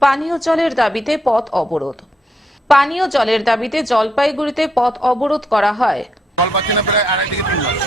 পানীয় জলের দাবিতে পথ অবরোধ। পানীয় জলের দাবিতে জলপাইগুড়িতে পথ অবরোধ করা হয়। জল পাচ্ছে না প্রায় আড়াই তিন মাস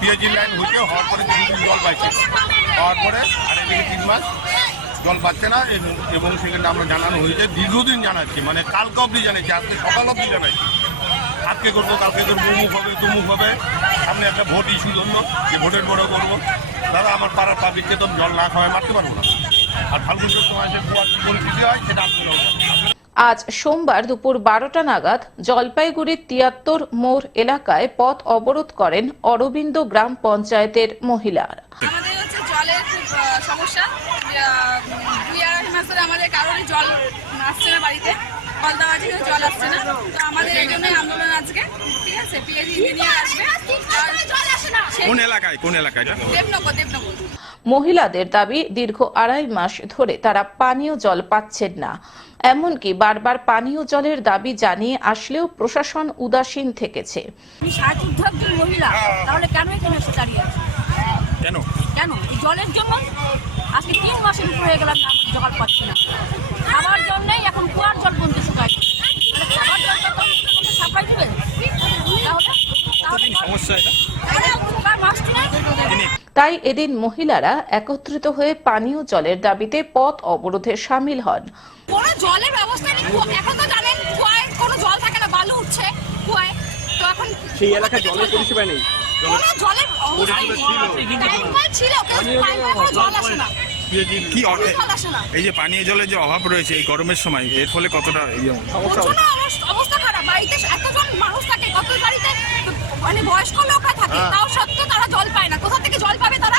পিএইচি লাইন হয়েছে হওয়ার পরে কিছুদিন জল পাচ্ছে হওয়ার পরে আড়াই তিন মাস জল পাচ্ছে এবং- সেখানে আমরা জানানো হয়েছে, দীর্ঘদিন জানাচ্ছি মানে কালকে অবধি জানাচ্ছি আজকে সকাল অবধি জানাচ্ছি আজকে করব, কালকে করব, অমুক হবে, তমুক হবে। সামনে একটা ভোট ইস্যু ধরলো, যে ভোটের পরে করব। দাদা, আমার পাড়ার পাবলিককে তো জল না খাওয়ায় মারতে পারব না। আর ফাল্গুন চৈত্র মাসে পরিস্থিতি হয় সেটা আপনারা আজ সোমবার দুপুর বারোটা নাগাদ জলপাইগুড়ির তিয়াত্তর মোড় এলাকায় পথ অবরোধ করেন অরবিন্দ গ্রাম পঞ্চায়েতের মহিলারা। আমাদের হচ্ছে জলের খুব সমস্যা। দুই আড়াই মাস ধরে আমাদের কারোরই জল আসছে না বাড়িতে। কল দেওয়া আছে জল আসছে না। তো আমাদের এই জন্যই আন্দোলন আজকে। ঠিক আছে? পিএইচ ইঞ্জিনিয়ার আসবে। আর জল আসে না কোন এলাকায়? কোন এলাকায়? দেবনগর দেবনগর। মহিলাদের দাবি দীর্ঘ আড়াই মাস ধরে তারা পানীয় জল পাচ্ছেন না। এমনকি বারবার পানীয় জলের দাবি জানিয়ে আসলেও প্রশাসন উদাসীন থেকেছে। আমি ষাট ঊর্ধ্ব একজন মহিলা তাহলে কেন এখানে এসে দাঁড়িয়ে আছে? কেন? কেন? জলের জন্য? আজকে তিন মাসের উপর হয়ে গেলাম জল পাচ্ছি না। খাবার জন্যই এখন কুয়ার জল বন্ধু শুকায়। খাবার জলটা সাপ্লাই দিবে? তাহলে তাহলে সমস্যা এটা তাহলে মাসটি নাই তিনি তাই এদিন মহিলারা একত্রিত হয়ে পানীয় জলের দাবিতে পথ অবরোধে সামিল হন। কোনো জলের ব্যবস্থা নেই। এখন তো জানেন কুয়ায় কোনো জল থাকে না বালু উঠছে কুয়ায়। তো এখন সেই এলাকায় জলের পরিষেবা নেই। কোনো জলের অবস্থা নেই। টাইম কল ছিল। কিন্তু টাইম কোনো জল আসে না। কি অ- কোনো জল আসে না। এই যে পানীয় জলের যে অভাব রয়েছে এই গরমের সময় এর ফলে কতটা ইয়ে অবস্থা খারাপ। বাড়িতে এতজন মানুষ থাকে কত বাড়িতে মানে বয়স্ক লোকরা থাকে তাও সত্ত্বেও তারা জল পায় না কোথা থেকে জল পাবে তারা